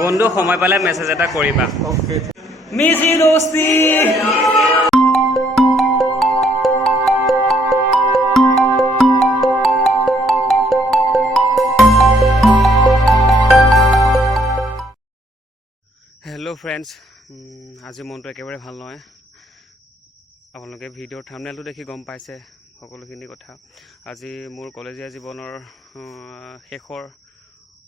বন্ধু সময় পালে মেছেজ এটা কৰিবা। ওকে মিছি দোস্তি। হেল্ল' ফ্ৰেণ্ডছ, আজি মনটো একেবাৰে ভাল নহয়। আপোনালোকে ভিডিঅ'ৰ থাম্বনেইলটো দেখি গম পাইছে সকলোখিনি কথা। আজি মোৰ কলেজীয়া জীৱনৰ শেষৰ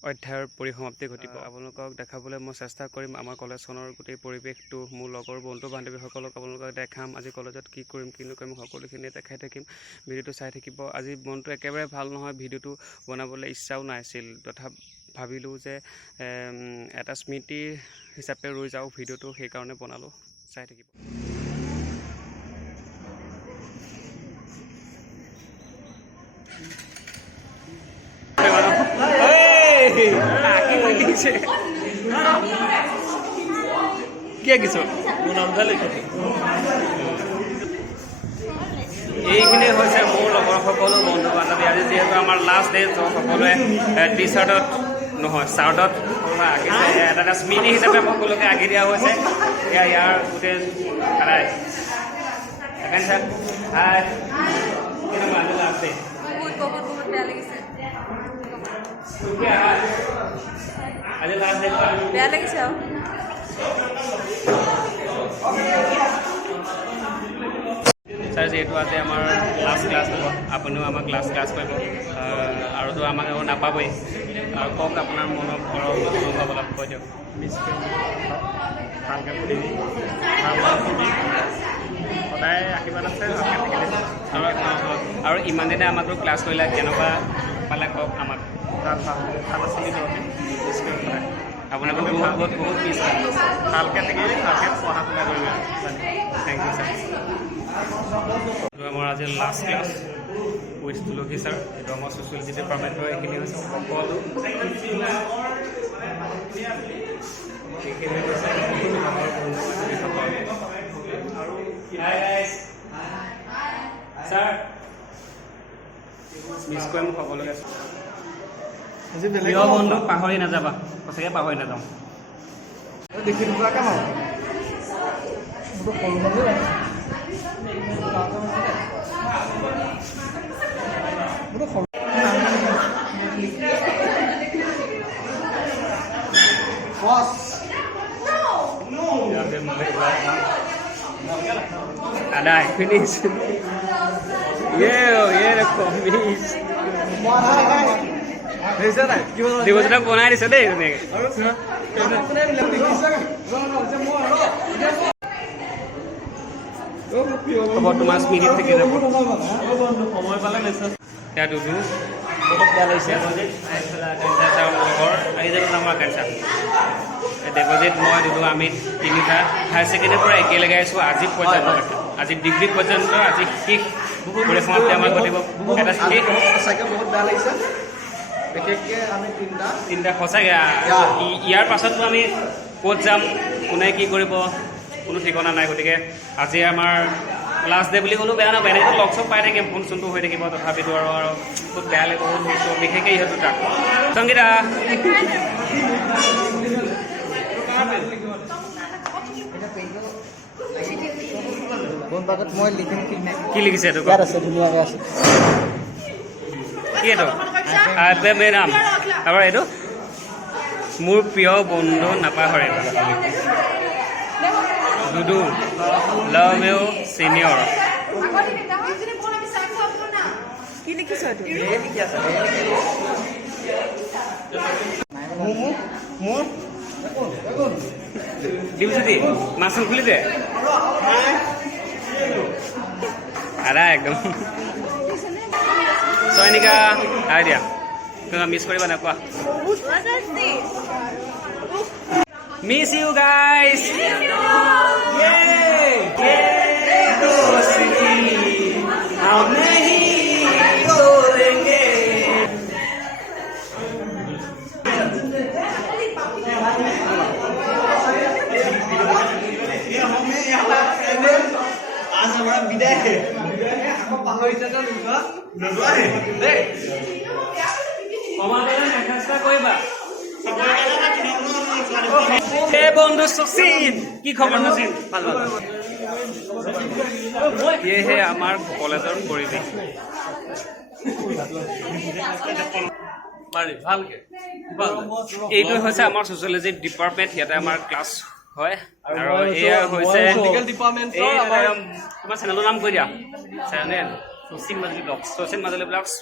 অধ্যায়ৰ পৰিসমাপ্তি ঘটিব। আপোনালোকক দেখাবলৈ মই চেষ্টা কৰিম আমাৰ কলেজখনৰ গোটেই পৰিৱেশটো, মোৰ লগৰ বন্ধু বান্ধৱীসকলক আপোনালোকক দেখাম। আজি কলেজত কি কৰিম কি নকৰিম সকলোখিনি দেখাই থাকিম। ভিডিঅ'টো চাই থাকিব। আজি মনটো একেবাৰে ভাল নহয়, ভিডিঅ'টো বনাবলৈ ইচ্ছাও নাছিল। তথাপি ভাবিলোঁ যে এটা স্মৃতি হিচাপে ৰৈ যাওঁ ভিডিঅ'টো, সেইকাৰণে বনালোঁ। চাই থাকিব। এইখিনি হৈছে মোৰ লগৰ সকলো বন্ধু বান্ধৱী। আজি যিহেতু আমাৰ লাষ্ট ডে, সকলোৱে টি চাৰ্টত নহয় চাৰ্টত আঁকিছে। এটা স্মৃতি হিচাপে সকলোকে আঁকি দিয়া হৈছে। এয়া ইয়াৰ গোটেই আছে। আজি লাষ্ট ডে, বেয়া লাগিছে। ছাৰ যিহেতু আজি আমাৰ লাষ্ট ক্লাছ হ'ব, আপুনিও আমাক লাষ্ট ক্লাছ কৰিব আৰুতো আমাক আৰু নাপাবই। আৰু কওক আপোনাৰ মনৰ অনুভৱ অলপ কৈ দিয়ক। ভালকৈ পঢ়িবি, সদায় আশীৰ্বাদ আছে। আৰু ইমান দিনে আমাকতো ক্লাছ কৰিলে, কেনেকুৱা পালে কওক আমাক। ভাল আছিলে সদায় আপোনালোকক বহুত পিছ ভালকৈ থাকিবি, ভালকৈ পঢ়া শুনা কৰিবি। Thank you sir. আমাৰ আজি last class with Tulsi sir. এইটো আমাৰ ছ'চিয়লজি ডিপাৰ্টমেণ্টৰ এইখিনি হৈছে সকলো। এইখিনি হৈছে আমাৰ বন্ধু বান্ধৱীসকল। ছাৰ মিছ কৰিম সকলোকে। প্ৰিয় বন্ধু পাহৰি নাযাবা, সঁচাকৈ পাহৰি নাযাওঁ। দেখি নোপোৱাকৈ নহয় Ada, finish. Yeah, finish. Dibuat bonai di sana ini. About Mas minit থেকে যাব। সময় পালে মেছেজ তা দুদু বহুত বেয়া লাগিছে। দেৱজিৎ, মই দুদু, আমি তিনিটা হায়াৰ ছেকেণ্ডেৰীৰ পৰা একেলগে আছোঁ আজি পৰ্যন্ত। আজি ডিগ্ৰী পৰ্যন্ত আজি শেষ পৰিসমাপ্তি আমাৰ ঘটিব। এটা শেষ সঁচাকৈ বহুত বেয়া লাগিছে। বিশেষকৈ আমি তিনিটা সঁচাকৈ ইয়াৰ পাছততো আমি ক'ত যাম, কোনে কি কৰিব কোনো ঠিকনা নাই। গতিকে আজি আমাৰ লাষ্ট ডে বুলি ক'লেও বেয়া নাপায়। এনেকৈ লগ চগ পাই থাকিম, ফোন চোনটো হৈ থাকিব। তথাপিতো আৰু বহুত বেয়া লাগিব, বহুত বস্তু বিশেষকৈ ইহঁতো তাক সংগীতা কি লিখিছে এইটো? কি এইটো? মেৰ নাম আৰু এইটো মোৰ প্ৰিয় বন্ধু নাপাহৰিবা। দুদু, লাভ ইউ চিনিয়ৰ। দিবজ্যোতি মাছখন খুলি দে। আদা একদম চয়নিকা আই দিয়া। মিছ কৰিবা না, কোৱা। Miss you guys. आज हमारा विदाई है। आपको पाहरी जाता সমাজলৈ চেষ্টা কৰিবা। এই বন্ধু শচীন, কি খবৰ শচীন? ভাল ভাল। এয়েহে আমাৰ কলেজৰ পৰিৱেশ। এইটো হৈছে আমাৰ ছচিয়লজি ডিপাৰ্টমেণ্ট, ইয়াতে আমাৰ ক্লাছ হয়। আৰু এয়া হৈছে তোমাৰ চেনেলৰ নাম কৈ দিয়া। Channel Sachin Majuli blogs.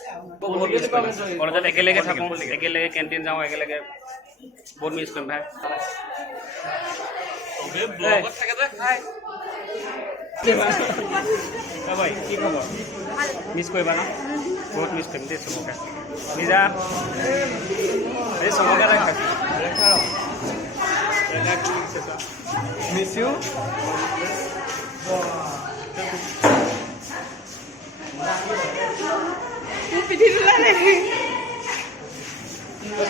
কলেজত একেলগে থাকোঁ, একেলগে কেণ্টিন যাওঁ, একেলগে বহুত মিছ কৰিম ভাই। ভাই কি খবৰ? মিছ কৰিবা ন? বহুত মিছ কৰিম দেই চবকে। নিজা এই চবকে মিছ ইউ।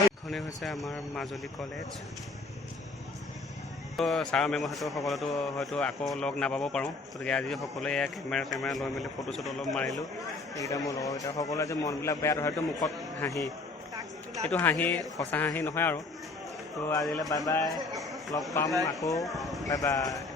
এইখনেই হৈছে আমাৰ মাজুলী কলেজ। ছাৰ মেমহঁতৰ সকলোতো হয়তো আকৌ লগ নাপাব পাৰোঁ, গতিকে আজি সকলোৱে কেমেৰা লৈ মেলি ফটো চটো অলপ মাৰিলোঁ। এইকেইটা মোৰ লগৰকেইটা সকলোৱে যে মনবিলাক বেয়া, হয়তো মুখত হাঁহি, সেইটো হাঁহি সঁচা হাঁহি নহয় আৰু। তো আজিলৈ বাই বাই, লগ পাম আকৌ, বাই বাই।